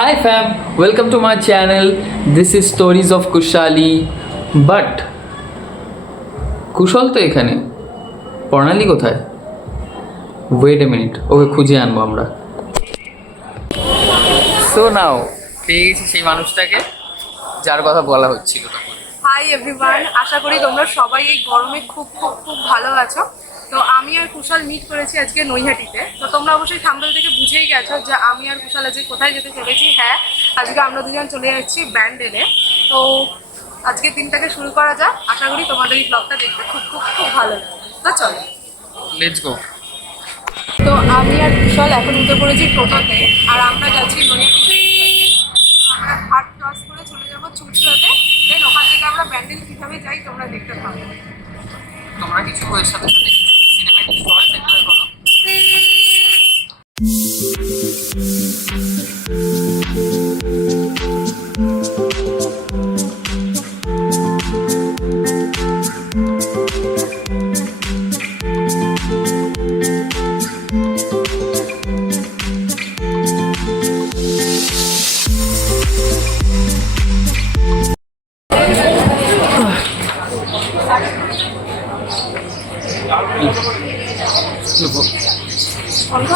Hi fam, welcome to my channel. This is Stories of Kushali. But কুশল তো এখানে, প্রণালী কোথায়? ওয়েট এ মিনিট, ওকে খুঁজে আনবো আমরা। সো নাও পেয়ে গেছি সেই মানুষটাকে যার কথা বলা হচ্ছিল তখন। হাই এভরিওয়ান, আশা করি তোমরা সবাই এই গরমে খুব খুব খুব ভালো আছো। তো আমি আর কুশল মিট করেছি আজকে নৈহাটিতে। তো তোমরা অবশ্যই থাম্বনেল থেকে বুঝেই গেছো যে আমি আর কুশল আজকে কোথায় যেতে চলেছি। হ্যাঁ, আজকে আমরা দুজন চলে যাচ্ছি ব্যান্ডেলে। তো আজকে দিনটাকে শুরু করা যাক। আশা করি তোমাদের এই ব্লগটা দেখতে খুব খুব খুব ভালো লাগবে। তো চলো, লেটস গো। তো আমি আর কুশল এখন উঠে পড়েছি টোটোতে, আর আমরা যাচ্ছি নৈহাটি। আমরা ঘাট ক্রস করে চলে যাবো চুঁচুড়াতে। দেন ওখান থেকে আমরা ব্যান্ডেল কীভাবে যাই তোমরা দেখতে পাবো। তোমরা কিছু এর সাথে সাথে সিনেমাটিক শর্টস এনজয় করো।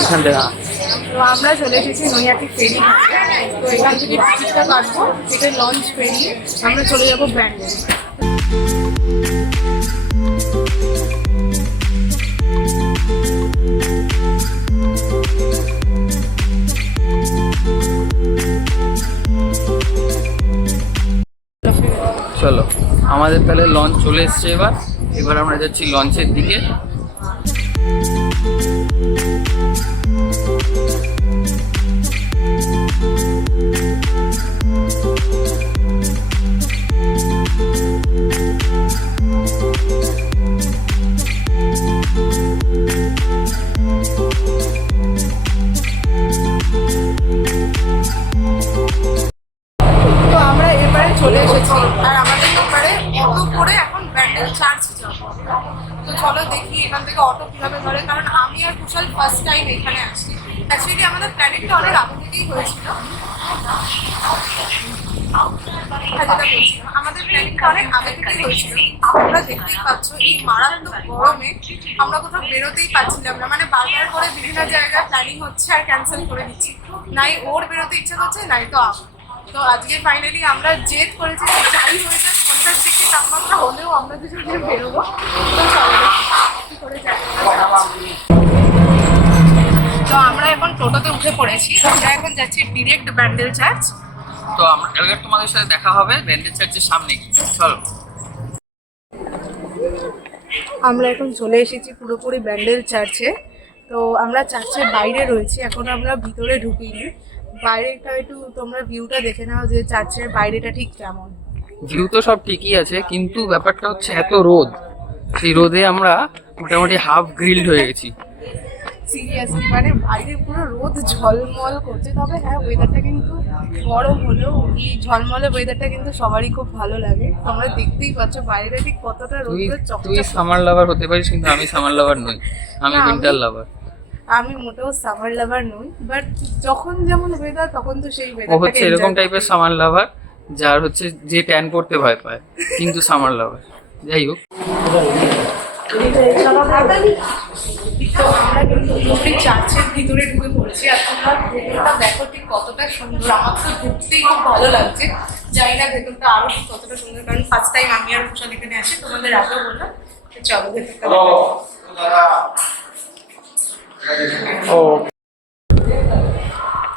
এখান থেকে তো আমরা চলে এসেছি নৈহাটি ফেরি ঘাটে। তো এখান থেকে টিকিটটা কাটবো, থেকে লঞ্চ পেরিয়ে আমরা চলে যাবো ব্যান্ডেল। চলো, আমাদের তাহলে লঞ্চ চলে এসছে। এবার এবার আমরা যাচ্ছি লঞ্চের দিকে। তো আমরা এবারে চলে এসেছি, আর আমাদের এবারে অটো করে এখন ব্যান্ডেল চার্চ যাবো। তো চলো দেখি এখান থেকে অটো কীভাবে ধরে, কারণ আমি আর কুশল ফার্স্ট টাইম এখানে আসছি। অ্যাকচুয়ালি আমাদের প্ল্যানিংটা অনেক আগে থেকেই হয়েছিল। আমাদের প্ল্যানিংটা অনেক আগে থেকেই হয়েছিল। তোমরা দেখতেই পাচ্ছ এই মারাত্মক গরমে আমরা কোথাও বেরোতেই পাচ্ছিলাম না। মানে বারবার করে বিভিন্ন জায়গায় প্ল্যানিং হচ্ছে আর ক্যান্সেল করে দিচ্ছি। নাই ওর বেরোতে ইচ্ছা করছে, নাই তো আমার। তো আজকে ফাইনালি আমরা জেদ করেছি যে যাই হয়ে যাক 50 ডিগ্রি তাপমাত্রা হলেও আমরা দুজনে বেরোবো। তো চলো কি করে যাই। তো আমরা এখন টোটোতে উঠে পড়েছি, আমরা এখন যাচ্ছি ডিরেক্ট ব্যান্ডেল চার্চ। তো আমরা এবার তোমাদের সাথে দেখা হবে ব্যান্ডেল চার্চের সামনে গিয়ে। চলো। আমরা এখন চলে এসেছি পুরোপুরি ব্যান্ডেল চার্চে। তো আমরা চার্চের বাইরে রয়েছি, এখন আমরা ভিতরে ঢুকিনি। বাইরেটা একটু তোমরা ভিউটা দেখে নাও যে চার্চের বাইরেটা ঠিক কেমন। ভিউ তো সব ঠিকই আছে, কিন্তু ব্যাপারটা হচ্ছে এত রোদ। সেই রোদে আমরা মোটামুটি হাফ গ্রিলড হয়ে গেছি। সিরিয়াসলি মানে বাইরে পুরো রোদ ঝলমল করছে। তবে হ্যাঁ, ওয়েদারটা কিন্তু গরম হলেও এই ঝলমলে ওয়েদারটা কিন্তু সবারই খুব ভালো লাগে। তোমরা দেখতেই পাচ্ছ বাইরে ঠিক কতটা রোদ তুই চকচক। সামার লাভার হতে পারিস, কিন্তু আমি সামার লাভার নই, আমি না, উইন্টার লাভার। আমি মোটেও সামার লাভার নই, বাট যখন যেমন ওয়েদার তখন তো সেই ও ওয়েদারটাকে হচ্ছে এরকম টাইপের সামার লাভার, যার হচ্ছে যে ট্যান পড়তে ভয় পায়, কিন্তু সামার লাভার। যাই হোক, তো আমরা কিন্তু পুরোপুরি চার্চের ভিতরে ঢুকে পড়েছি। আর তোমরা ভেতরটা দেখো ঠিক কতটা সুন্দর। আমার তো ঢুকতেই খুব ভালো লাগছে। জানি না ভেতরটা আরো কতটা সুন্দর, কারণ ফার্স্ট টাইম আমি আর কুশল এখানে আসি। তোমাদের আগেও বললাম। তো চলো ভেতরটা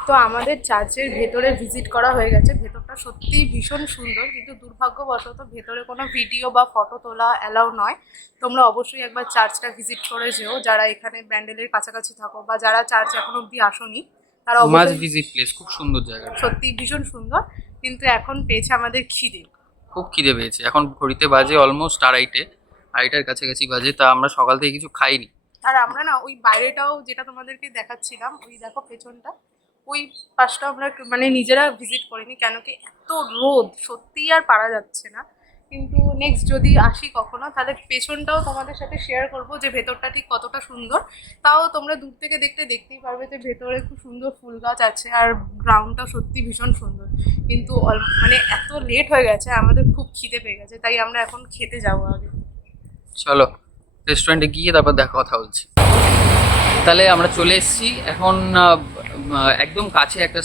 তো আমাদের চার্চের ভেতরে ভিজিট করা হয়ে গেছে। ভেতরটা সত্যিই ভীষণ সুন্দর, কিন্তু দুর্ভাগ্যবশত ভেতরে কোনো ভিডিও বা ফটো তোলা অ্যালাউ নয়। তোমরা অবশ্যই একবার চার্চটা ভিজিট করে যেও, যারা এখানে ব্যান্ডেলের কাছাকাছি থাকো বা যারা চার্চ এখন অব্দি আসোনি তারা মাস্ট অবশ্যই। ভিজিট প্লেস, খুব সুন্দর জায়গা। সত্যিই ভীষণ সুন্দর, কিন্তু এখন পেয়েছে আমাদের খিদে। খুব খিদে পেয়েছে। এখন ঘড়িতে বাজে অলমোস্ট আড়াইটার কাছাকাছি বাজে, তা আমরা সকাল থেকে কিছু খাইনি। আর আমরা না ওই বাইরেটাও যেটা তোমাদেরকে দেখাচ্ছিলাম, ওই দেখো পেছনটা, ওই পাশটা আমরা মানে নিজেরা ভিজিট করিনি, কেন কি এত রোদ সত্যিই আর পারা যাচ্ছে না। কিন্তু নেক্সট যদি আসি কখনো তাহলে পেছনটাও তোমাদের সাথে শেয়ার করব যে ভেতরটা ঠিক কতটা সুন্দর। তাও তোমরা দূর থেকে দেখতেই পারবে যে ভেতরে খুব সুন্দর ফুল গাছ আছে আর গ্রাউন্ডটা সত্যি ভীষণ সুন্দর। কিন্তু মানে এত লেট হয়ে গেছে, আমাদের খুব খিদে পেয়ে গেছে, তাই আমরা এখন খেতে যাবো আগে। চলো রেস্টুরেন্টে গিয়ে তারপর দেখা কথা বলছি। তাহলে আমরা চলে এসেছি এখন একদম কাছে একটা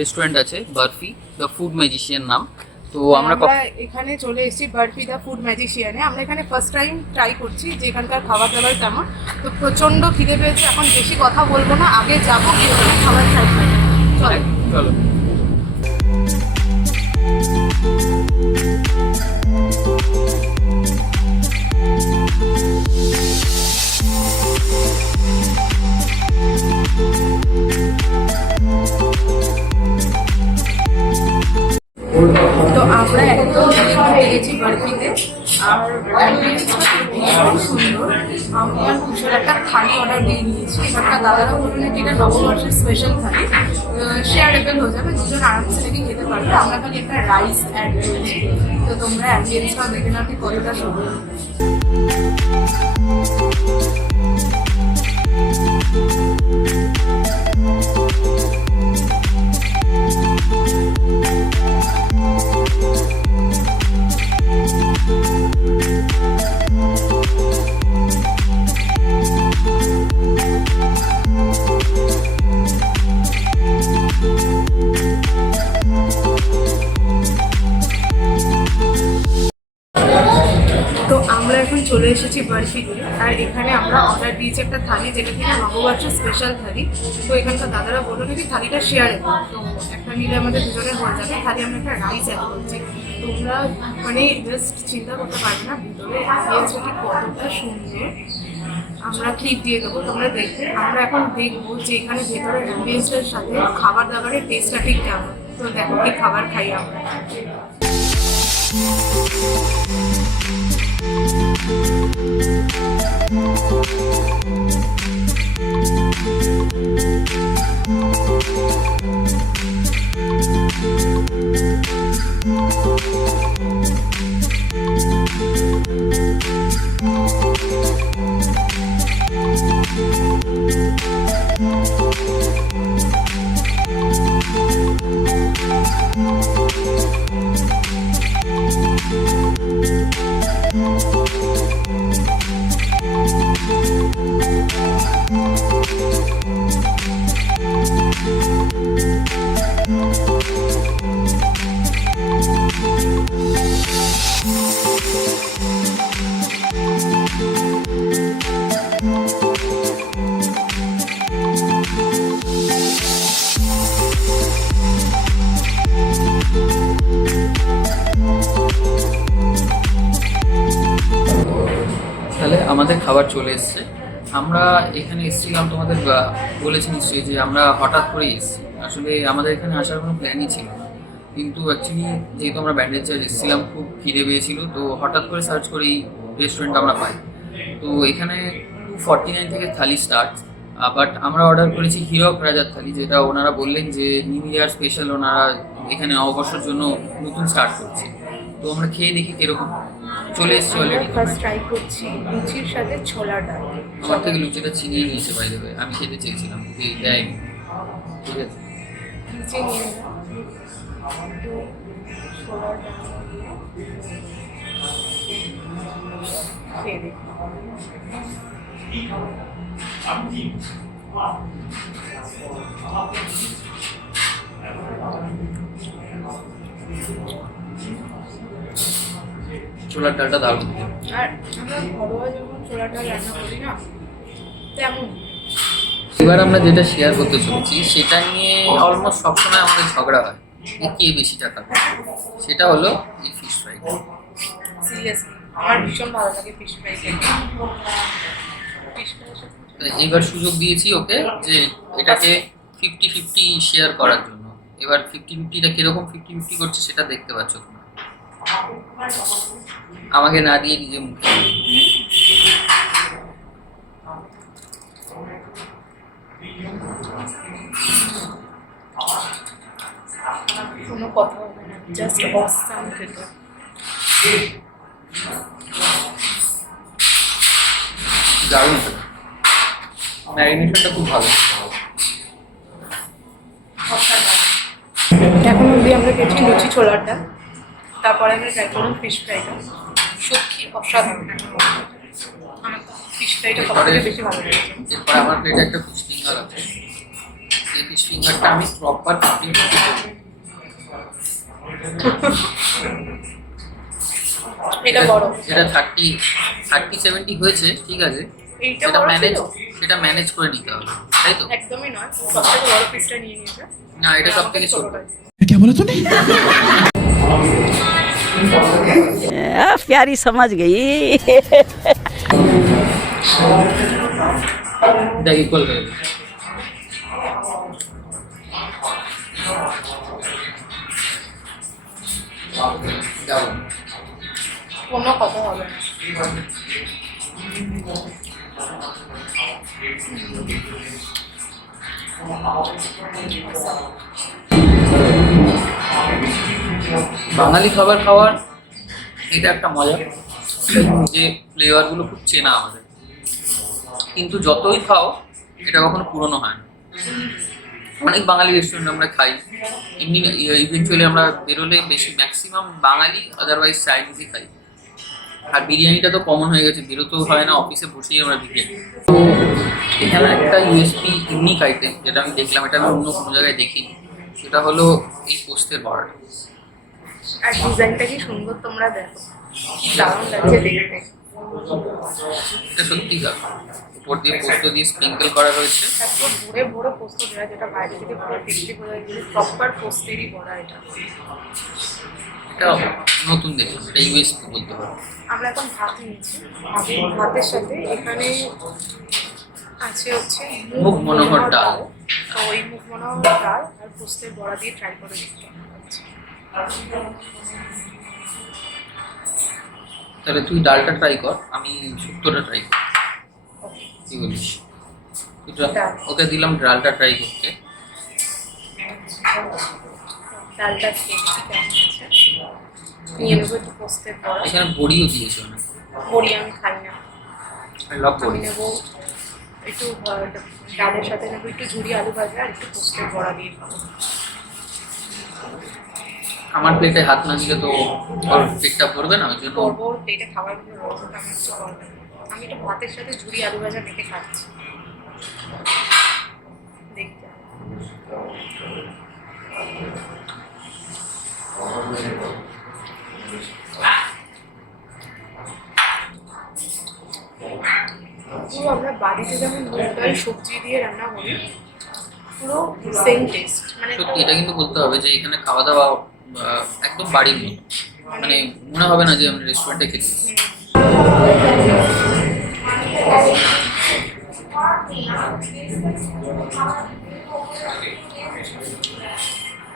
রেস্টুরেন্ট আছে, বার্ফি দ্য ফুড ম্যাজিশিয়ান নাম। তো আমরা এখানে চলে এসেছি বার্ফি দা ফুড ম্যাজিশিয়ানে। আমরা এখানে ফার্স্ট টাইম ট্রাই করছি যে এখানকার খাবার দাবার কেমন। তো প্রচণ্ড খিদে পেয়েছে, এখন বেশি কথা বলবো না, আগে যাবো গিয়ে ওখানে খাবার ট্রাই করবো। চলো চলো। তো আমরা একদম ঘুরতে গেছি বার্ফিতে, আর অ্যাম্বিয়েন্সটা ভীষণ সুন্দর। আমি আর কুশল একটা থালি অর্ডার দিয়ে নিয়েছি। এখানকার দাদারা বললেন যে এটা নববর্ষের স্পেশাল থালি, শেয়ারেবল হয়ে যাবে, দুজন আরামসে রেখে খেতে পারবে। আমরা খালি একটা রাইস অ্যাড করেছি। তো তোমরা অ্যাম্বিয়েন্সটা দেখে নাও ঠিক কতটা সুন্দর। তো আমরা এখন চলে এসেছি বার্ফিতে, আর এখানে আমরা অর্ডার দিয়েছি একটা থালি, যেটা কিনা নববর্ষের স্পেশাল থালি। তো এখানকার দাদারা বললো নাকি থালিটা শেয়ারে, তো একটা নিলে আমাদের দুজনের হয়ে যাবে। থালি আমরা একটা রাইস অ্যাড করছি। তোমরা মানে জাস্ট চিন্তা করতে পারবে না ভিতরে অ্যাম্বিয়েন্সটা ঠিক কতটা সুন্দর। আমরা ক্লিপ দিয়ে দেবো, তোমরা দেখবে। আমরা এখন দেখবো যে এখানে ভেতরে অ্যাম্বিয়েন্সটার সাথে খাবার দাবারের টেস্টটা ঠিক কেমন। তো দেখো কি খাবার খাই আমরা। তাহলে আমাদের খাবার চলে এসছে। আমরা এখানে এসেছিলাম, তোমাদের বলেছি নিশ্চয়ই যে আমরা হঠাৎ করেই এসেছি। আসলে আমাদের এখানে আসার কোনো প্ল্যানই ছিল না, কিন্তু অ্যাকচুয়ালি যেহেতু আমরা ব্যান্ডেজ চার্জ এসেছিলাম, খুব খিদে পেয়েছিল, তো হঠাৎ করে সার্চ করেই রেস্টুরেন্ট আমরা পাই। তো এখানে 249 থেকে থালি স্টার্ট, বাট আমরা অর্ডার করেছি হীরক রাজার থালি, যেটা ওনারা বললেন যে নিউ ইয়ার স্পেশাল ওনারা এখানে নববর্ষের জন্য নতুন স্টার্ট করছে। তো আমরা খেয়ে দেখি কিরকম। চলে এসেছি অলরেডি। ফার্স্ট ট্রাই করছি লুচির সাথে ছোলা ডাল। আমার থেকে লুচিটা ছিনিয়ে নিয়েছে, বাই দ্য ওয়ে। আমি খেতে চেয়েছিলাম, দেয়নি। ঠিক আছে, লুচি নিয়ে নাও, একটু ছোলা ডাল দিয়ে খেয়ে দেখি। ছোলার ডালটা দারুণ। আর আমরা ঘরোয়া যখন ছোলা ডাল রান্না করি না, তেমন। এবার আমরা যেটা শেয়ার করতে চলেছি সেটা নিয়ে অলমোস্ট সবসময় আমাদের ঝগড়া হয় যে কে বেশি টাকা পায়। সেটা হলো এই ফিশ ফ্রাই। সিরিয়াসলি আমার ভীষণ ভালো লাগে ফিশ ফ্রাই খেতে। ফিশ ফ্রাইয়ের সাথে এবার সুযোগ দিয়েছি ওকে যে এটাকে 50-50 শেয়ার করার জন্য। এবার 50-50টা কিরকম 50-50 করছে সেটা দেখতে পাচ্ছ তোমরা। আমাকে না দিয়ে নিজে মুখে। কোনো কথা হবে না, জাস্ট অসাম খেতে। দারুণ, ম্যারিনেশনটা খুব ভালো। এখন অবধি আমরা খেয়েছি লুচি ছোলাটা, তারপরে আমরা ট্রাই করলাম ফিশ ফ্রাইটা, সত্যি অসাধারণ। আমার ফিশ ফ্রাইটা সব থেকে বেশি ভালো লেগেছে। এরপর আমার প্লেটে একটা ফিশ ফিঙ্গার আছে, এই ফিশ ফিঙ্গারটা আমি প্রপার 15 এটা বড়, এটা 30-70 হয়েছে, ঠিক আছে। এইটা সেটা বড় ম্যানেজ ছিল? সেটা ম্যানেজ করে নিতে হবে, তাই তো? একদমই নয়, সবথেকে বড় পিসটা নিয়ে নিয়েছে। না, এটা সব থেকে ছোট। क्या बोला तूने? प्यारी समझ गई। দেখ ইকুয়াল হয়ে গেছে। দারুণ। কোনো কথা হবে না। বাঙালি খাবার খাওয়ার এটা একটা মজা, যে ফ্লেভারগুলো খুব চেনা আমাদের, কিন্তু যতই খাও এটা কখনো পুরনো হয় না। অনেক বাঙালি রেস্টুরেন্ট আমরা খাই, এমনি ইভেনচুয়ালি আমরা বেরোলে বেশি ম্যাক্সিমাম বাঙালি, আদারওয়াইজ চাইনিজই খাই। আর বিরিয়ানিটা তো কমন হয়ে গেছে, বেরোতেও হয় না, অফিসে বসেই আমরা বিরিয়ানি। তো এখানে একটা ইউএসপি ইউনিক আইটেম যেটা আমি দেখলাম, এটা আমি অন্য কোনো জায়গায় দেখিনি, সেটা হলো এই পোস্তের বড়াটা। আর ডিজাইনটা কি সুন্দর, তোমরা দেখো কি দারুণ লাগছে দেখতে। এটা সত্যিকার উপর দিয়ে পোস্ত দিয়ে স্প্রিঙ্কেল করা রয়েছে। তারপর ভরে ভরে পোস্ত দেওয়া, যেটা বাইরে থেকে পুরো টেস্টি বোঝা যায়, প্রপার পোস্তেরই বড়া এটা। এটা নতুন দেখলাম, এটা ইউএসপি বলতে পারো। আমরা এখন ভাত নিয়েছি, ভাতের সাথে এখানে আছে হচ্ছে মুগ মনোহর ডাল। তো ওই মুগ মনোহর ডাল আর পোস্তের বড়া দিয়ে ট্রাই করে দেখতে হবে। তাহলে তুই ডালটা ট্রাই কর, আমি শুক্তোটা ট্রাই করি, কি বলিস? ওকে দিলাম ডালটা ট্রাই করতে। ডালটা খেয়ে দেখি কেমন আছে। নিয়ে নেবো একটু পোস্তের বড়া। এখানে বড়িও দিয়েছে অনেক। বড়ি আমি খাই না, I love আমি বড়ি। নেবো একটু ডালের সাথে নেবো একটু ঝুরি আলু ভাজা আর একটু পোস্তের বড়া দিয়ে খাবো। আমার প্লেটে হাত না দিলে তো ওর পেটটা পড়বে না, ওই জন্য করবো প্লেটে খাবার গুলো রয়েছে, আমি কিছু করবো না। আমি একটু ভাতের সাথে ঝুরি আলু ভাজা মেখে খাচ্ছি, দেখতে। পুরো আমরা বাড়িতে যেমন মুগ ডাল সবজি দিয়ে রান্না করি, পুরো সেম টেস্ট। মানে সত্যি এটা কিন্তু বলতে হবে যে এখানে খাওয়া দাওয়া একদম বাড়ির মতো, মানে মনে হবে না যে আমরা রেস্টুরেন্টে খেতে এসেছি।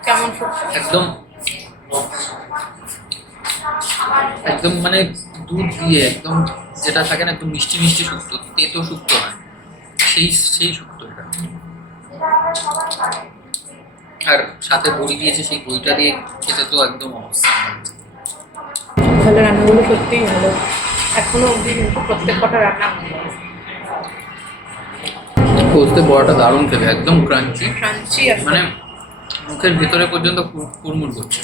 কেমন সবজি? একদম একদম মানে দুধ দিয়ে একদম, যেটা থাকে না একদম মিষ্টি মিষ্টি শুক্তো, তেতো শুক্তো হয়, সেই সেই শুক্তো এটা। আর সাথে বড়ি দিয়েছে, সেই বড়িটা দিয়ে খেতে তো একদম অবস্থা। ভালো, রান্নাগুলো সত্যিই ভালো। এখনো অবধি কিন্তু প্রত্যেক কটা রান্না ভালো। পোস্তের বড়াটা দারুণ খেতে, একদম ক্রাঞ্চি, ক্রাঞ্চি আর মানে মুখের ভেতরে পর্যন্ত কুড়মুড় করছে।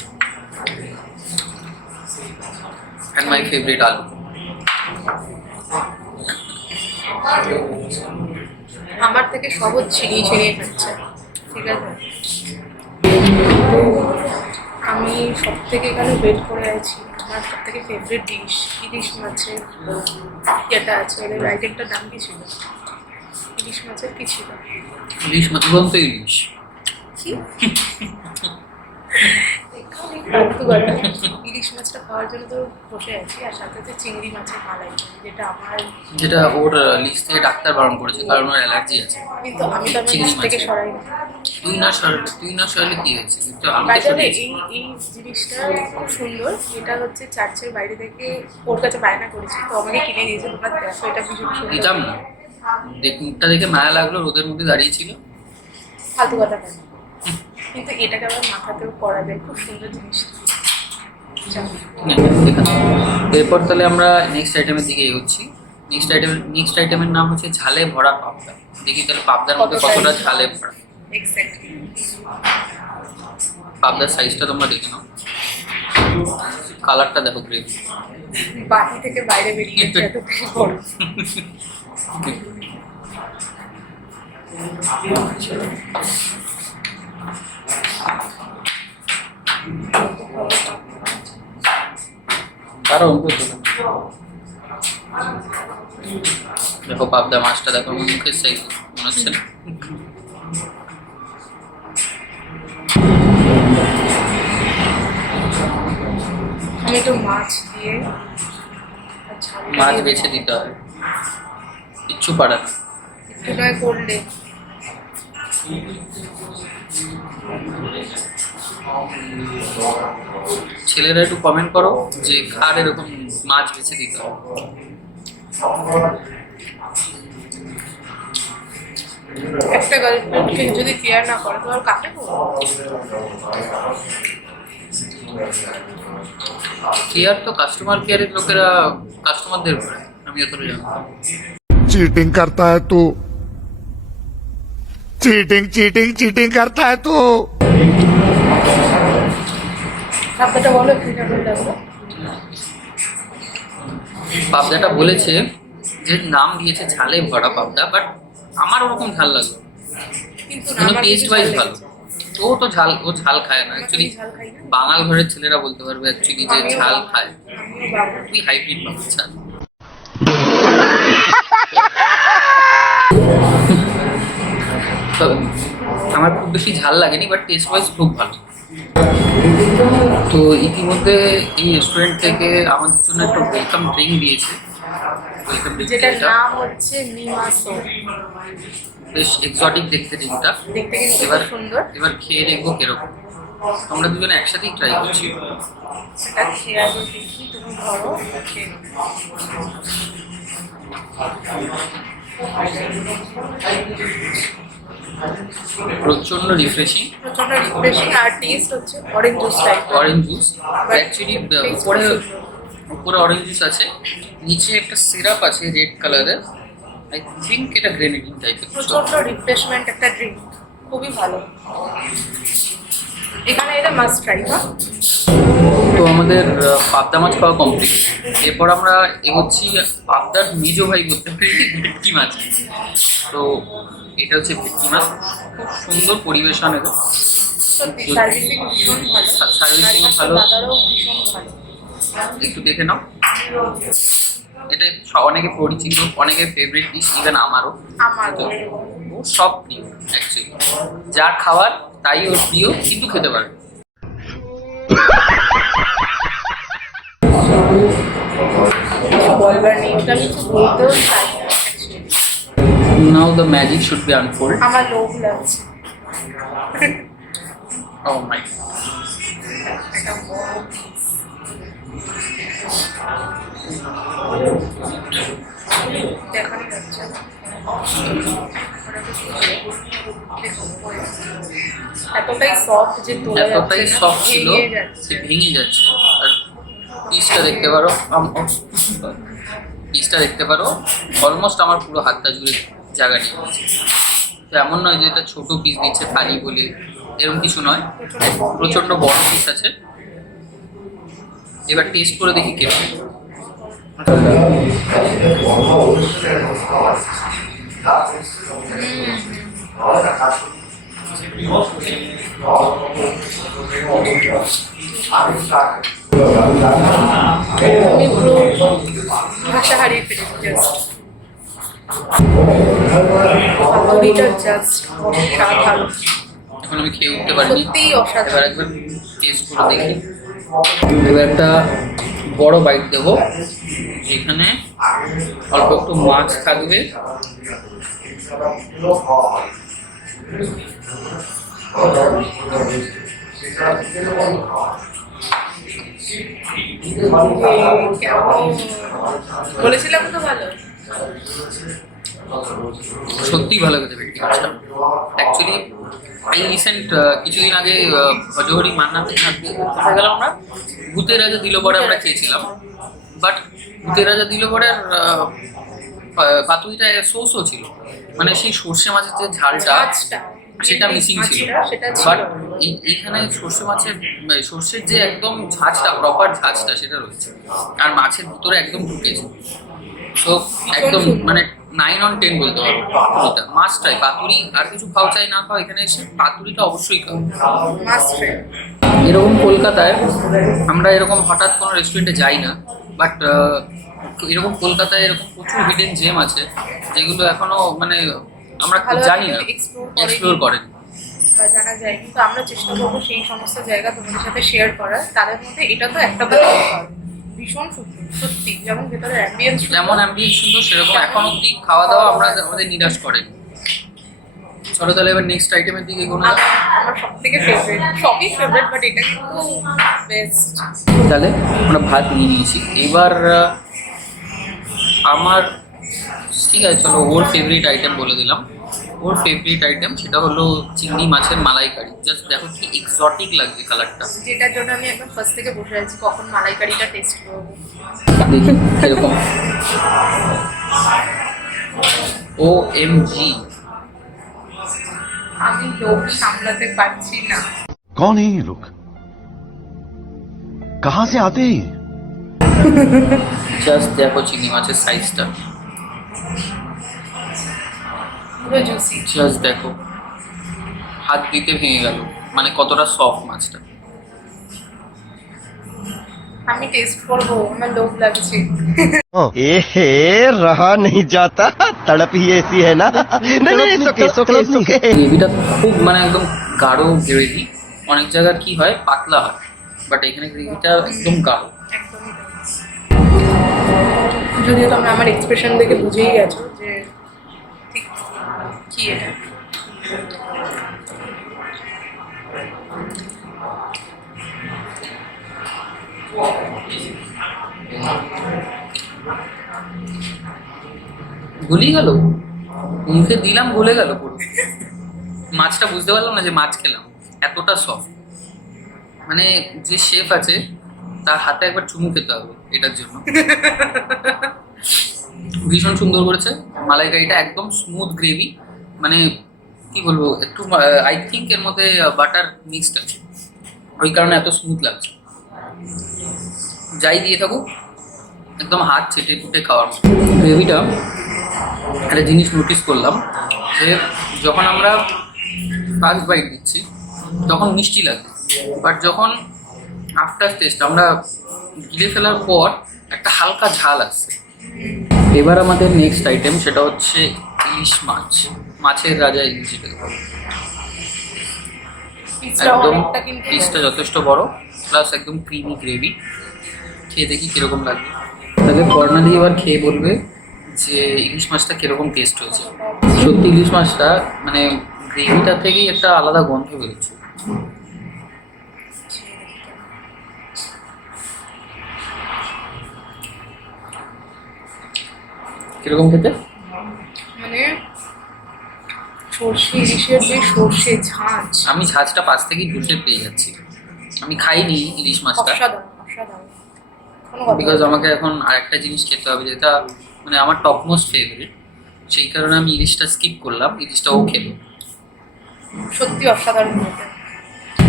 অ্যান্ড মাই ফেভারিট আলু। আমার থেকে সহজ ছিনিয়ে ছিনিয়ে খাচ্ছে, ঠিক আছে। আমি সব থেকে এখানে ওয়েট করে আছি, আমার সব থেকে ফেভারিট ডিশ ইলিশ মাছের যেটা আছে, ওদের আইটেমটার নাম কি ছিল? ইলিশ মাছের কি ছিল? ইলিশ মাছ বলতে ইলিশ কি ফালতু কথা। ইলিশ মাছটা খাওয়ার জন্য তো বসে আছি, আর সাথে হচ্ছে চিংড়ি মাছের মালাই, যেটা আমার, যেটা ওর লিস্ট থেকে ডাক্তার বারণ করেছে, কারণ ওর অ্যালার্জি আছে। কিন্তু আমি তো আমার চিংড়ি লিস্ট থেকে মাছের। সরাই না। তুই না সরালে কি হয়েছে, কিন্তু আমি তো বাজারে সরিয়েছি। এই জিনিসটা খুব সুন্দর, এটা হচ্ছে চার্চের বাইরে থেকে ওর কাছে বায়না করেছি, তো আমাকে কিনে দিয়েছে। তোমরা দেখো, এটা ভীষণ সুন্দর। দিতাম না, মুখটা দেখে মায়া লাগলো, রোদের মধ্যে দাঁড়িয়ে ছিল। ফালতু কথা কেন, কিন্তু এটাকে আবার মাথাতেও করা যায়, খুব সুন্দর জিনিস। ঠিক আছে, দেখাচ্ছি। এরপর তাহলে আমরা নেক্সট আইটেমের দিকে এগোচ্ছি। নেক্সট আইটেমের নাম হচ্ছে ঝালে ভরা পাবদা। দেখি তাহলে পাবদার মধ্যে কতটা ঝালে ভরা। এক্স্যাক্টলি। পাবদার সাইজটা তোমরা দেখে নাও, কালারটা দেখো গ্রে। বাটি থেকে বাইরে বেরিয়ে গেছে এতটাই বড়। কারণ দেখো পাবদা মাছটা দেখো, আমার মুখের সাইজ মনে হচ্ছে না। আমি তো মাছ দিয়ে মাছ বেছে দিতে হবে, কিচ্ছু পারে না। একটু নয় করলে ছেলেরা একটু কমেন্ট করো যে কার এরকম মাছ বেছে দিতে হবে। একটা গার্লফ্রেন্ডকে যদি কেয়ার না করে তো আর কাকে করবো? কেয়ার তো কাস্টমার কেয়ারের লোকেরা কাস্টমারদের করে, আমি যতটা জানতাম। चीटिंग करता है तू चीटिंग चीटिंग चीटिंग करता है तू আপনারটা বলো কি কেমন লাগলো? পাবদাটা বলেছে যে নাম দিয়েছে ঝালে ভরা পাবদা, বাট আমার ওরকম ঝাল লাগলো, কিন্তু না, কিন্তু আমার টেস্ট কিছু ওয়াইজ ঝাল ভালো। লেগেছে। ও তো ঝাল, ও ঝাল খায় না আমি অ্যাকচুয়ালি। ঝাল খাই না। বাঙাল ঘরের ছেলেরা বলতে পারবে অ্যাকচুয়ালি যে আমিও ঝাল বাঙাল। খায়। আমিও বাঙাল। তুই হাইব্রিড বাচ্চা। তো আমার খুব বেশি ঝাল লাগেনি, বাট টেস্ট ওয়াইজ খুব ভালো। তো ইতিমধ্যে এই রেস্টুরেন্ট থেকে আমাদের জন্য একটা ওয়েলকাম ড্রিঙ্ক দিয়েছে। ওয়েলকাম যেটার ড্রিঙ্কটা নাম হচ্ছে মিমাসো। বেশ এক্সোটিক দেখতে ড্রিঙ্কটা। দেখতে কিন্তু এবার খুব সুন্দর। এবার খেয়ে দেখবো কিরকম। আমরা দুজনে একসাথেই ট্রাই করছি। এটা খেয়ে আগে দেখি, তুমি ধরো খেয়ে নাও। প্রচন্ড রিফ্রেশিং, প্রচন্ড রিফ্রেশিং আর টেস্ট হচ্ছে orange juice type. Orange juice actually. উপরে সুন্দর। উপরে অরেঞ্জ জুস আছে, নিচে একটা সিরাপ আছে রেড কালারের। আই থিঙ্ক এটা গ্রেনেডিং টাইপের। প্রচন্ড রিফ্রেশমেন্ট একটা ড্রিঙ্ক, খুবই ভালো। এখানে এটা মাস্ট ট্রাই। তো আমাদের পাবদা মাছ খাওয়া কমপ্লিট। এরপর আমরা এগোচ্ছি পাবদার মেজো ভাই বলতে পারি ভেটকি মাছ। তো এটা হচ্ছে ভেটকি মাছ, খুব সুন্দর পরিবেশন। এর সত্যি সার্ভিসিং ভীষণ ভালো। সার্ভিসিংও ভালো। দাদারও ভীষণ ভালো। একটু দেখে নাও। এটা অনেকে পরিচিত, অনেকের ফেভারিট ডিশ, ইভেন আমারও। আমার তো ও সব প্রিয় অ্যাকচুয়ালি, যার খাবার তাই ওর প্রিয়, কিন্তু খেতে পারে। বলবার নেই, ওটা আমি কিছু বলতেও চাই না actually। Now the magic should be unfold. আমার লোভ লাগছে। ও মাই একটা বড় piece। দেখানি যাচ্ছে না। এতটাই সফট যে তোলা যাচ্ছে এতটাই না, সফট ছিল ভেঙে যাচ্ছে। যে ভেঙে যাচ্ছে। আর পিসটা দেখতে পারো, পিসটা দেখতে পারো অলমোস্ট আমার পুরো হাতটা জুড়ে জায়গা নিয়ে নিয়েছে। তো এমন নয় যে এটা ছোট পিস দিচ্ছে খালি বলে, এরকম কিছু নয়, প্রচন্ড বড় পিস আছে। এবার টেস্ট করে দেখি কেমন। আমি পুরো ভাষা হারিয়ে ফেলেছি জাস্ট। পাতুরিটা জাস্ট অসাধারণ, এখন আমি খেয়ে উঠতে পারিনি। সত্যিই এবার অসাধারণ। একবার টেস্ট করে দেখি। এবার একটা বড় বাইট দেবো, যেখানে অল্প একটু মাছ থাকবে। কেমন বলেছিলাম তো ভালো। সত্যি ভালো খেতে ভেটকি মাছটা। অ্যাকচুয়ালি এই রিসেন্ট কিছুদিন আগে ভজহরি মান্না থেকে কোথায় গেলাম আমরা, ভূতের রাজা দিল পরে আমরা খেয়েছিলাম। বাট ভূতের রাজা দিল পরে পাতুরিটা সোসও ছিল, মানে সেই সর্ষে মাছের যে ঝালটা মাছটা সেটা মিসিং ছিল। সেটা ছিল। বাট এইখানে সর্ষে মাছের সর্ষের যে একদম ঝাঁঝটা, প্রপার ঝাঁঝটা সেটা রয়েছে, আর মাছের ভিতরে একদম ঢুকেছে। তো একদম মানে 9/10 বলতে পারো পাতুরিটা। মাছটাই পাতুরি, আর কিছু খাও চাই না খাও, এখানে এসে পাতুরিটা অবশ্যই খাও। Must try. এরকম কলকাতায় আমরা এরকম হঠাৎ কোনো রেস্টুরেন্টে যাই না, বাট এরকম কলকাতায় এরকম প্রচুর হিডেন জেম আছে যেগুলো এখনো মানে আমরা জানি না, এক্সপ্লোর করেনি। বা জানা যায়, কিন্তু আমরা চেষ্টা করবো সেই সমস্ত জায়গা তোমাদের সাথে শেয়ার করার। তাদের মধ্যে এটা তো একটা ভীষণ সত্যি, যেমন ভেতরে অ্যাম্বিয়েন্স, যেমন অ্যাম্বিয়েন্স সুন্দর, সেরকম এখন অব্দি খাওয়া দাওয়া আমরা আমাদের নিরাশ করেনি। চলো তাহলে এবার নেক্সট আইটেমের দিকে কোনো আমার সব থেকে ফেভারিট, সবই ফেভারিট, বাট এটা কিন্তু বেস্ট। তাহলে আমরা ভাত নিয়ে নিয়েছি। এবার আমার ঠিক আছে, চলো ওর ফেভারিট আইটেম বলে দিলাম। ওর ফেভারিট আইটেম সেটা হলো চিংড়ি মাছের মালাইকারি। জাস্ট দেখো কি এক্সোটিক লাগছে কালারটা, যেটার জন্য আমি একদম ফার্স্ট থেকে বসে আছি কখন মালাইকারিটা টেস্ট করবো। দেখি কিরকম। OMG, আমি লোভ সামলাতে পারছি না। कौन है ये लोग? कहां से आते हैं? জাস্ট দেখো চিংড়ি মাছের সাইজটা, পুরো জুসি। জাস্ট দেখো, হাত দিতে ভেঙে গেল, মানে কতটা সফট মাছটা। আমি টেস্ট করবো, আমার লোভ লাগছে। एहे रहा नहीं जाता, तड़प ही ऐसी है ना। नहीं नहीं सुके গ্রেভিটা খুব মানে একদম গাঢ় গ্রেভি। অনেক জায়গায় কি হয় পাতলা হয়, বাট এখানে গ্রেভিটা একদম গাঢ়। একদমই তাই। যদিও তোমরা আমার এক্সপ্রেশন দেখে বুঝেই গেছো যে ঠিক কি এটা। গুলিয়ে গেল, মুখে দিলাম গলে গেল পুরো মাছটা। বুঝতে পারলাম না যে মাছ খেলাম, এতটা সফট। মানে যে শেফ আছে তার হাতে একবার চুমু খেতে হবে এটার জন্য। ভীষণ সুন্দর করেছে মালাইকারিটা, একদম স্মুথ গ্রেভি। মানে কি বলবো, একটু আই থিঙ্ক এর মধ্যে বাটার মিক্সড আছে, ওই কারণে এত স্মুথ লাগছে। যাই দিয়ে থাকুক একদম হাত চেটে ফুটে খাওয়ার মতো গ্রেভিটা। একটা জিনিস নোটিস করলাম যে যখন আমরা ফার্স্ট বাইট দিচ্ছি তখন মিষ্টি লাগে, বাট যখন আফটার টেস্ট আমরা গিলে ফেলার পর একটা হালকা ঝাল আসছে। এবার আমাদের নেক্সট আইটেম সেটা হচ্ছে ইলিশ মাছ। মাছের রাজা ইলিশ যেটাকে বলে। একদম পিসটা যথেষ্ট বড়, প্লাস একদম ক্রিমি গ্রেভি। খেয়ে দেখি কিরকম লাগবে। তাহলে কর্ণালি এবার খেয়ে বলবে যে ইলিশ মাছটা কিরকম টেস্ট হয়েছে। সত্যি ইলিশ মাছটা মানে গ্রেভিটা থেকেই একটা আলাদা গন্ধ বেরোচ্ছে। কিরকম খেতে? মানে সর্ষে ইলিশের যে সর্ষে ঝাঁঝ, আমি ঝাঁঝটা পাশ থেকেই ঢুকে পেয়ে যাচ্ছি। আমি খাইনি ইলিশ মাছটা, অসাধারণ অসাধারণ। কোনো কথা বিকজ বলবো না। আমাকে এখন আরেকটা জিনিস খেতে হবে যেটা মানে আমার টপ মোস্ট ফেভারিট, সেই কারণে আমি ইলিশটা স্কিপ করলাম, ইলিশটাও খেলো। সত্যি অসাধারণ খেতে।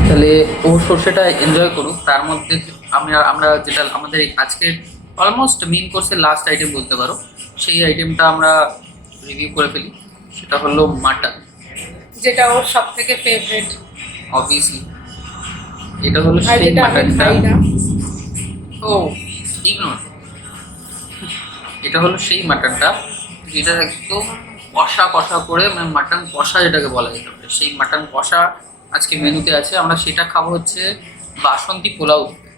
তাহলে ও সর্ষেটা এনজয় করুক, তার মধ্যে আমরা যেটা আমাদের আজকের অলমোস্ট মেইন কোর্সের লাস্ট আইটেম বলতে পারো, সেই আইটেমটা আমরা রিভিউ করে ফেলি। সেটা হলো মাটন, যেটা ওর সব থেকে ফেভারিট। অবভিয়াসলি এটা হলো আর সেই যেটা আমি মাটনটা। খাই না। ও ইগনোর, এটা হলো সেই মাটনটা যেটা একদম কষা কষা করে, মানে মাটন কষা যেটাকে বলা যেতে পারে, সেই মাটন কষা আজকে মেনুতে আছে। আমরা সেটা খাবো হচ্ছে বাসন্তী পোলাও থেকে।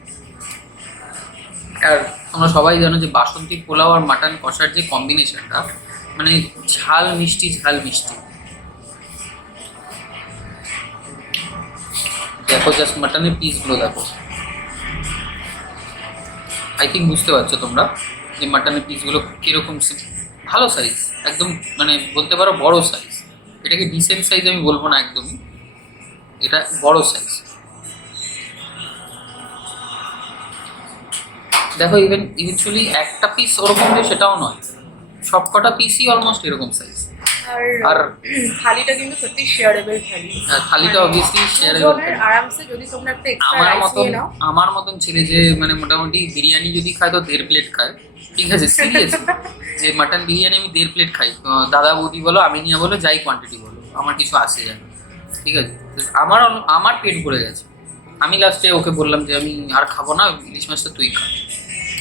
আর তোমরা সবাই জানো যে বাসন্তী পোলাও আর মাটন কষার যে কম্বিনেশনটা, মানে ঝাল মিষ্টি ঝাল মিষ্টি। দেখো জাস্ট মাটনের পিসগুলো দেখো, আই থিঙ্ক বুঝতে পারছো তোমরা যে মাটনের পিসগুলো কিরকম ভালো সাইজ। একদম মানে বলতে পারো বড় সাইজ। এটাকে ডিসেন্ট সাইজ আমি বলবো না একদমই, এটা বড় সাইজ। দেখো ইভেনচুয়ালি একটা পিস ওরকম যে সেটাও নয়, সব কটা পিসই অলমোস্ট এরকম সাইজ। আর আর থালিটা কিন্তু সত্যি শেয়ারেবল থালি। থালিটা অবভিয়াসলি শেয়ারেবল। দুজনের আরামসে যদি তোমরা একটা এক্সট্রা আমার রাইস মতন নিয়ে নাও। আমার মতন ছেলে যে মানে মোটামুটি বিরিয়ানি যদি খায় তো 1.5 প্লেট খায়, ঠিক আছে সিরিয়াস, যে মাটন বিরিয়ানি আমি 1.5 প্লেট খাই, দাদা বৌদি বলো আমি নিয়ে বলো যাই কোয়ান্টিটি বলো, আমার কিছু আসে যায় না, ঠিক আছে। তো আমার পেট ভরে গেছে, আমি লাস্টে ওকে বললাম যে আমি আর খাবো না, ইলিশ মাছটা তুই খা।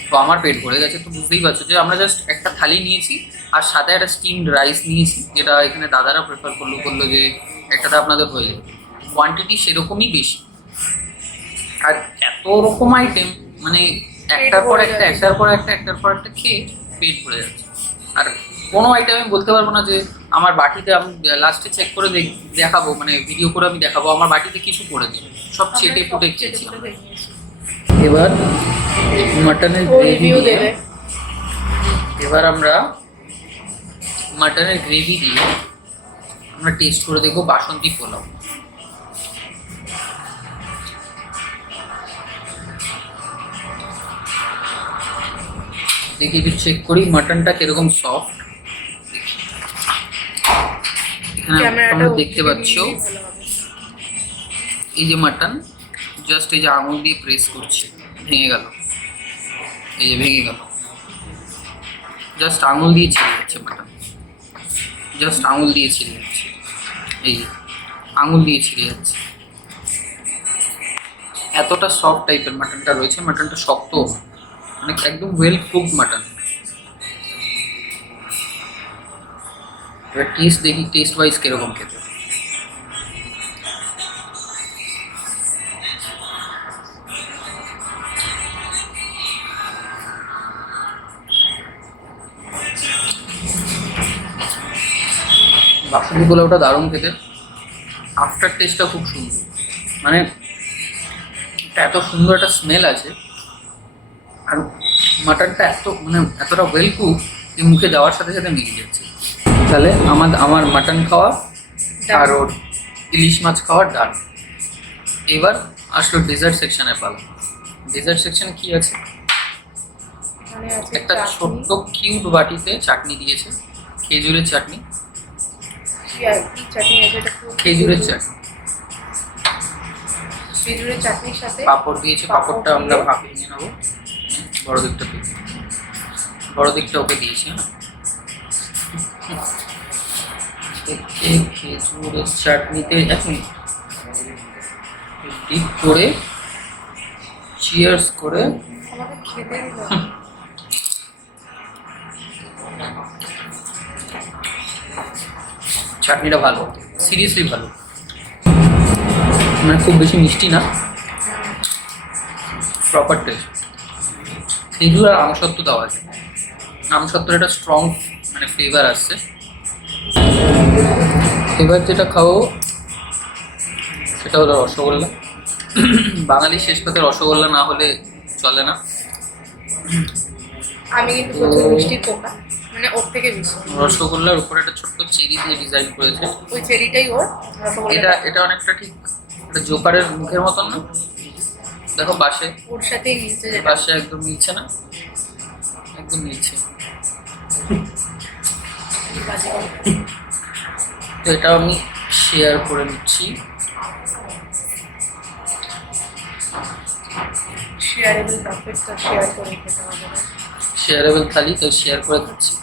তো আমার পেট ভরে গেছে, তো বুঝতেই পারছো যে আমরা জাস্ট একটা থালি নিয়েছি আর সাথে একটা স্টিমড রাইস নিয়েছি, যেটা এখানে দাদারা প্রেফার বললো যে একটাতে আপনাদের হয়ে যাবে, কোয়ান্টিটি সেরকমই বেশি। আর এত রকম আইটেম মানে একটার পর একটা একটার পর একটা একটার পর একটা খেয়ে পেট ভরে যাচ্ছে। আর কোনো আইটেম আমি বলতে পারবো না যে আমার বাটিতে, আমি লাস্টে চেক করে দেখাবো, মানে ভিডিও করে আমি দেখাবো আমার বাটিতে কিছু করে দিই, সব চেটে ফুটে খেয়েছি। এবার মাটনের গ্রেভি দিয়ে, এবার আমরা মাটনের গ্রেভি দিয়ে আমরা টেস্ট করে দেখবো বাসন্তী পোলাও। দেখি একটু চেক করি মাটনটা কিরকম সফট। এখানে তোমরা দেখতে পাচ্ছ এই যে মাটন জাস্ট এই যে আঙুল দিয়ে প্রেস করছে, ভেঙে গেল, এই যে ভেঙে গেল, জাস্ট আঙুল দিয়ে ছিঁড়ে যাচ্ছে মাটন, জাস্ট আঙুল দিয়ে ছিঁড়ে যাচ্ছে, এই যে আঙুল দিয়ে ছিঁড়ে যাচ্ছে। এতটা সফট টাইপের মাটনটা রয়েছে, মাটনটা শক্ত মানে একদম ওয়েল কুকড মাটন। এবার টেস্ট দেখি, টেস্ট ওয়াইজ কিরকম খেতে। বাসন্তী পোলাওটা দারুণ খেতে, আফটার টেস্টটা খুব সুন্দর, মানে এত সুন্দর একটা স্মেল আছে। আর মাটনটা এতটা ওয়েল কুক যে মুখে যাওয়ার সাথে সাথে মিলে যাচ্ছে। তাহলে আমার মাটন খাওয়া আর ওর ইলিশ মাছ খাওয়ার ডান। এবার আসলো ডেজার্ট সেকশনে পালা। ডেজার্ট সেকশনে কি আছে? একটা ছোট্ট কিউট বাটিতে চাটনি দিয়েছে, খেজুরের চাটনি, খেজুরের চাটনি, খেজুরের চাটনির সাথে পাঁপড় দিয়েছে। পাঁপড়টা আমরা ভাপিয়ে নিয়ে নেবো, বড় দিকটা ওকে দিয়েছি। খেজুরের চাটনিতে এখন ডিপ করে চিয়ার্স করে আমাদের খেতে চাটনিটা ভালো, সিরিয়াসলি ভালো, মানে খুব বেশি মিষ্টি না, প্রপার টেস্ট। খেজুর আর আমসত্ত্ব দেওয়া আছে, আমসত্ত্বের একটা স্ট্রং মানে ফ্লেভার আসছে। এবার যেটা খাবো সেটা হলো রসগোল্লা। বাঙালি শেষ পাতে রসগোল্লা না হলে চলে না। আমি কিন্তু প্রচুর মিষ্টি পোকা, মানে ওর থেকে বেশি। রসগোল্লার উপরে একটা ছোট্ট চেরি দিয়ে ডিজাইন করেছে, ওই চেরিটাই ওর রসগোল্লা। এটা অনেকটা ঠিক একটা জোকারের মুখের মতন না? দেখো বাসে ওর সাথেই মিলছে, যেটা বাসে একদম মিলছে না? একদম মিলছে। তো এটা আমি শেয়ার করে নিচ্ছি। শেয়ারেবল বাফেট, তো শেয়ার করে খেতে হবে না। শেয়ারেবল থালি, তো শেয়ার করে খাচ্ছি।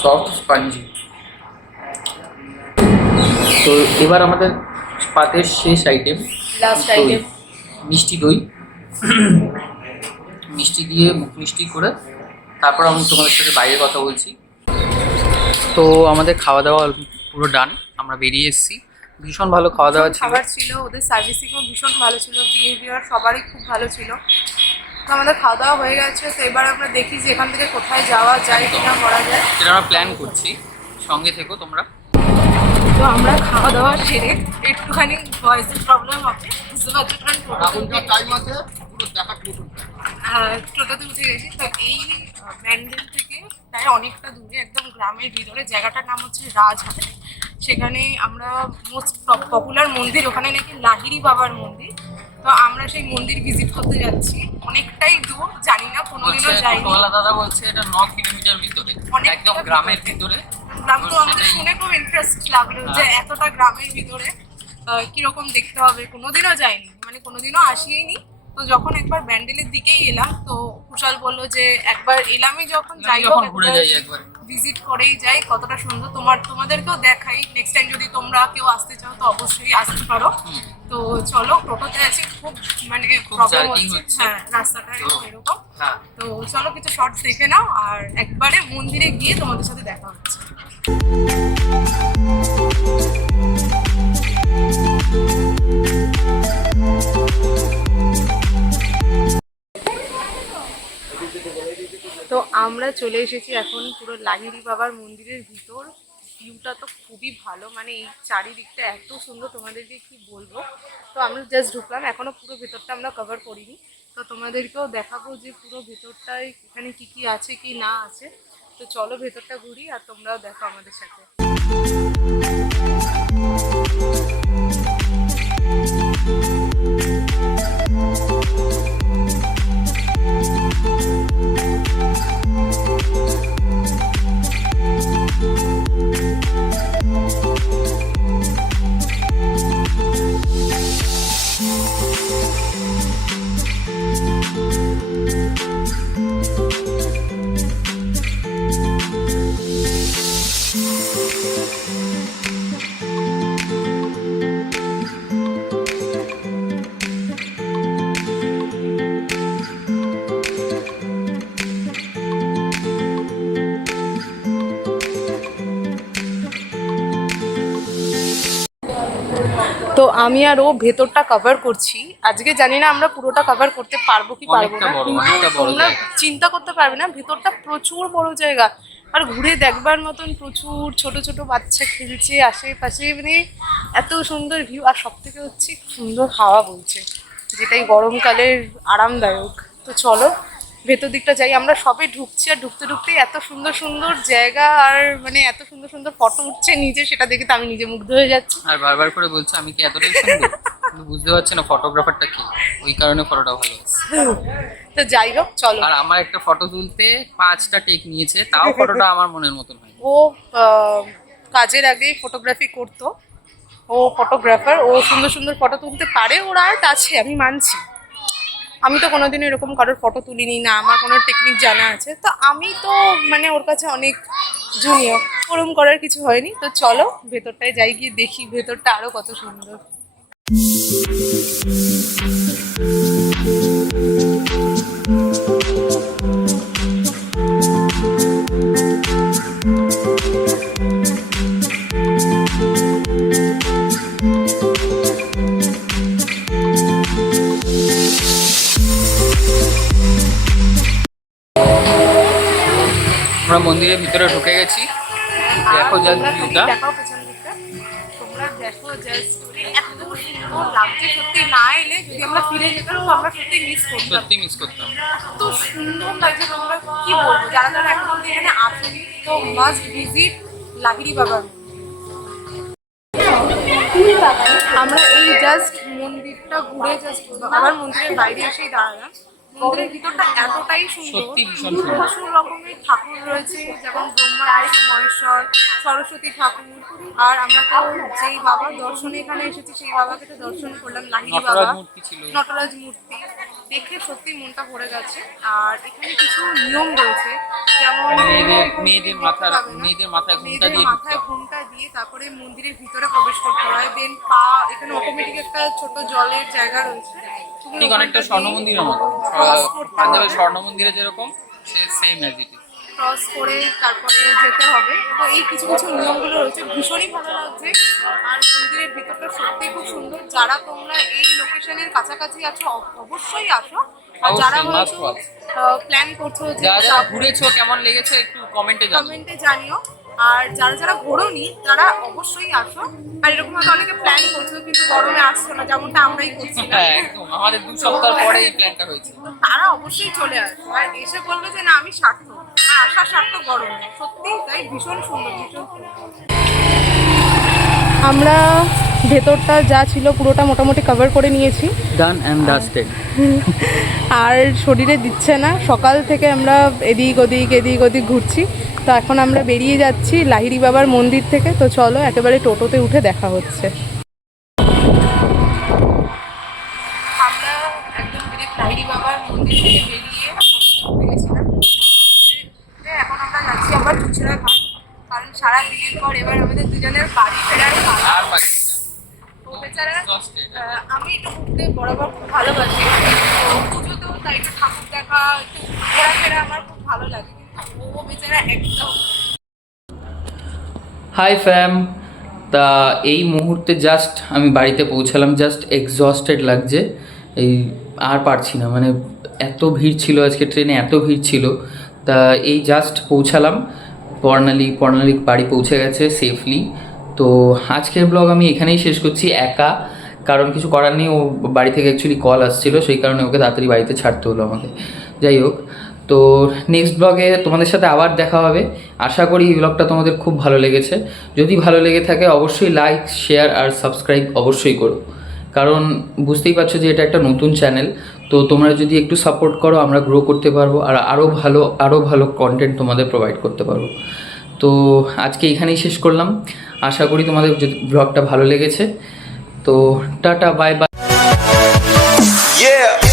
Soft spongy. তো এবার আমাদের পাতের শেষ আইটেম, লাস্ট আইটেম, মিষ্টি দই। মিষ্টি দিয়ে মুখ মিষ্টি করে তারপর আমি তোমাদের সাথে বাইরে কথা বলছি। তো আমাদের খাওয়া দাওয়া পুরো ডান, আমরা বেরিয়ে এসেছি। ভীষণ ভালো খাওয়া দাওয়া ছিল, খাবার ছিল, ওদের সার্ভিসিংও ভীষণ ভালো ছিল, বিহেভিয়ার সবারই খুব ভালো ছিল। তো আমাদের খাওয়া দাওয়া হয়ে গেছে, তো এবার আমরা দেখি যে এখান থেকে কোথায় যাওয়া যায়, কিনা করা যায়, সেটা আমরা প্ল্যান করছি। সঙ্গে থেকো তোমরা। তো আমরা খাওয়া দাওয়া সেরে একটুখানি ভয়েসের প্রবলেম হবে, বুঝতে পারছো কারণ টোটোতে উঠে গেছি। তো এই ব্যান্ডেল থেকে প্রায় অনেকটা দূরে একদম গ্রামের ভিতরে, জায়গাটার নাম হচ্ছে রাজহাট। সেখানে আমরা মোস্ট পপুলার মন্দির, ওখানে নাকি লাহিড়ী বাবার মন্দির। তো আমরা সেই মন্দির ভিজিট করতে যাচ্ছি। অনেকটাই দূর, জানি না, কোনোদিনও যাইনি। টোটোওয়ালা দাদা বলছে এটা 9 কিলোমিটার ভিতরে, অনেকটা একদম গ্রামের ভিতরে। গ্রাম, তো আমাদের শুনে খুব ইন্টারেস্ট লাগলো যে এতটা গ্রামের ভিতরে কিরকম দেখতে হবে। কোনোদিনও যাইনি, মানে কোনোদিনও আসিনি। তো যখন একবার ব্যান্ডেলের দিকেই এলাম, তো কুশাল বললো যে একবার এলামই যখন, যাই হোক ঘুরে যাই একবার, ভিজিট করেই যাই। কতটা সুন্দর, তোমাদেরকেও দেখাই। নেক্সট টাইম যদি তোমরা কেউ আসতে চাও তো অবশ্যই আসতে পারো। তো চলো, টোটোতে আছি, খুব মানে প্রবলেম হচ্ছে, হ্যাঁ রাস্তাটা এরকম। তো চলো কিছু শর্টস দেখে নাও, আর একবারে মন্দিরে গিয়ে তোমাদের সাথে দেখা হচ্ছে। তো আমরা চলে এসেছি এখন পুরো লাহিড়ী বাবার মন্দিরের ভিতর। ভিউটা তো খুবই ভালো, মানে এই চারিদিকটা এত সুন্দর, তোমাদেরকে কি বলবো। তো আমরা জাস্ট ঢুকলাম, এখনো পুরো ভেতরটা আমরা কভার করিনি। তো তোমাদেরকেও দেখাবো যে পুরো ভেতরটায় এখানে কি কি আছে কি না আছে। তো চলো ভেতরটা ঘুরি, আর তোমরাও দেখো আমাদের সাথে। তো আমি আর ও ভেতরটা কভার করছি। আজকে জানি না আমরা পুরোটা কভার করতে পারবো কি পারবো না, কিন্তু তোমরা চিন্তা করতে পারবে না, ভেতরটা প্রচুর বড় জায়গা। আর ঘুরে দেখবার মতন প্রচুর ছোট ছোট বাচ্চা খেলছে আশেপাশে, মানে এত সুন্দর ভিউ। আর সব থেকে হচ্ছে সুন্দর হাওয়া বলছে, যেটাই গরমকালের আরামদায়ক। তো চলো ভেতর দিকটা যাই। আমরা সবে ঢুকছি, আর ঢুকতে ঢুকতেই এত সুন্দর সুন্দর জায়গা, আর মানে এত সুন্দর সুন্দর ফটো উঠছে নিজে, সেটা দেখে তো আমি নিজে মুগ্ধ হয়ে যাচ্ছি। আর বারবার করে বলছে আমি কি এতটাই সুন্দর, কিন্তু বুঝতে পারছি না ফটোগ্রাফারটা কি, ওই কারণে ফটোটা ভালো হচ্ছে। তো যাই হোক চলো। আর আমার একটা ফটো তুলতে 5টা টেক নিয়েছে, তাও ফটোটা আমার মনের মতন হয়। ও কাজের আগেই ফটোগ্রাফি করতো, ও ফটোগ্রাফার, ও সুন্দর সুন্দর ফটো তুলতে পারে, ওর আর্ট আছে, আমি মানছি। আমি তো কোনোদিনও এরকম কারোর ফটো তুলিনি, না আমার কোনো টেকনিক জানা আছে। তো আমি তো মানে ওর কাছে অনেক জুনিয়র, ওরম করার কিছু হয়নি। তো চলো ভেতরটায় যাই, গিয়ে দেখি ভেতরটা আরো কত সুন্দর। আমরা মন্দিরের ভিতরে ঢুকে গেছি, দেখো জাস্ট ভিউটা। দেখাও পেছন দিকটা, তোমরা দেখো জাস্ট, এত সুন্দর লাগছে। সত্যি না এলে যদি আমরা ফিরে যেতাম তো আমরা সত্যি মিস করতাম, সত্যি মিস করতাম। এত সুন্দর লাগছে, তোমরা কি বলবো। যারা যারা এখন অব্দি এখানে আসেনি তো মাস্ট ভিজিট লাহিড়ী বাবার। আমরা এই জাস্ট মন্দিরটা ঘুরে জাস্ট আবার মন্দিরের বাইরে এসেই দাঁড়ালাম। মন্দিরের ভিতরটা এতটাই সুন্দর, সত্যি ভীষণ সুন্দর। প্রচুর রকমের ঠাকুর রয়েছে, যেমন ব্রহ্মা বিষ্ণু মহেশ্বর, সরস্বতী ঠাকুর। আর আমরা তো যেই বাবার দর্শনে এখানে এসেছি সেই বাবাকে তো দর্শন করলাম, লাহিড়ী বাবা, নটরাজ মূর্তি দেখে সত্যি মনটা ভরে গেছে। আর এখানে কিছু নিয়ম রয়েছে, যেমন মেয়েদের মাথায় ঘুমটা দিয়ে তারপরে মন্দিরের ভিতরে প্রবেশ করতে হয়। দেন পা, এখানে অটোমেটিক একটা ছোট জলের জায়গা রয়েছে, ঠিক অনেকটা স্বর্ণ মন্দিরের মতো, পাঞ্জাবের স্বর্ণ মন্দিরে যেরকম same as it is. Cross করে তারপরে যেতে হবে। তো এই কিছু কিছু নিয়মগুলো রয়েছে, ভীষণই ভালো লাগছে। আর মন্দিরের ভিতরটা সত্যি খুব সুন্দর। যারা তোমরা এই লোকেশনের কাছাকাছি আছো অবশ্যই আসো। আর যারা প্ল্যান করছো, যারা ঘুরেছো কেমন লেগেছে একটু কমেন্টে জানিও। আর যারা যারা ঘোরোনি তারা অবশ্যই আসো। আর এরকম হয়তো অনেকে প্ল্যান করছো কিন্তু গরমে আসছো না, যেমনটা আমরাই করছি। হ্যাঁ একদম, আমাদের 2 সপ্তাহ পরে এই প্ল্যানটা হয়েছে। তো তারা অবশ্যই চলে আসবে আর এসে বলবে যে না আমি সার্থক, আমার আশা সার্থক গরমে। সত্যি তাই ভীষণ সুন্দর, ভীষণ সুন্দর। আমরা ভেতরটা যা ছিল পুরোটা মোটামুটি কভার করে নিয়েছি, ডান অ্যান্ড ডাস্টেড। আর শরীরে দিচ্ছে না। সকাল থেকে আমরা এদিক ওদিক ঘুরছি। তো এখন আমরা বেরিয়ে যাচ্ছি লাহিড়ী বাবার মন্দির থেকে। তো চলো একেবারে টোটোতে উঠে দেখা হচ্ছে। আমরা একদম ডিরেক্ট লাহিড়ী বাবার মন্দির থেকে বেরিয়ে উঠে গেছিলাম। এখন আমরা যাচ্ছি আবার চুচড়া ঘাট, কারণ সারা দিনের পর এবার আমাদের দুজনের বাড়ি ফেরার পালা। আর পারি তো বেচারা আমি একটু ঘুরতে বরাবর খুব ভালোবাসি, তো পুজোতেও তাই একটু ঠাকুর দেখা, একটু ঘোরাফেরা আমার খুব ভালো লাগে, কিন্তু ও বেচারা একদম। হাই ফ্যাম, তা এই মুহূর্তে জাস্ট আমি বাড়িতে পৌঁছালাম, জাস্ট এক্সস্টেড লাগছে, এই আর পারছি না, মানে এত ভিড় ছিল আজকে ট্রেনে, এত ভিড় ছিল। তা এই জাস্ট পৌঁছালাম, বর্ণালী বাড়ি পৌঁছে গেছে সেফলি। তো আজকের ব্লগ আমি এখানেই শেষ করছি একা, কারণ কিছু করার নেই, ও বাড়ি থেকে অ্যাকচুয়ালি কল আসছিল, সেই কারণে ওকে তাড়াতাড়ি বাড়িতে ছাড়তে হলো আমাকে। যাই হোক, তো নেক্সট ব্লগে তোমাদের সাথে আবার দেখা হবে। আশা করি এই ব্লগটা তোমাদের খুব ভালো লেগেছে। যদি ভালো লেগে থাকে অবশ্যই লাইক, শেয়ার আর সাবস্ক্রাইব অবশ্যই করো, কারণ বুঝতেই পারছো যে এটা একটা নতুন চ্যানেল। তো তোমরা যদি একটু সাপোর্ট করো আমরা গ্রো করতে পারবো, আর আরও ভালো কন্টেন্ট তোমাদের প্রোভাইড করতে পারবো। তো আজকে এখানেই শেষ করলাম। আশা করি তোমাদের যদি ব্লগটা ভালো লেগেছে। তো টাটা, বাই বাই। Yeah.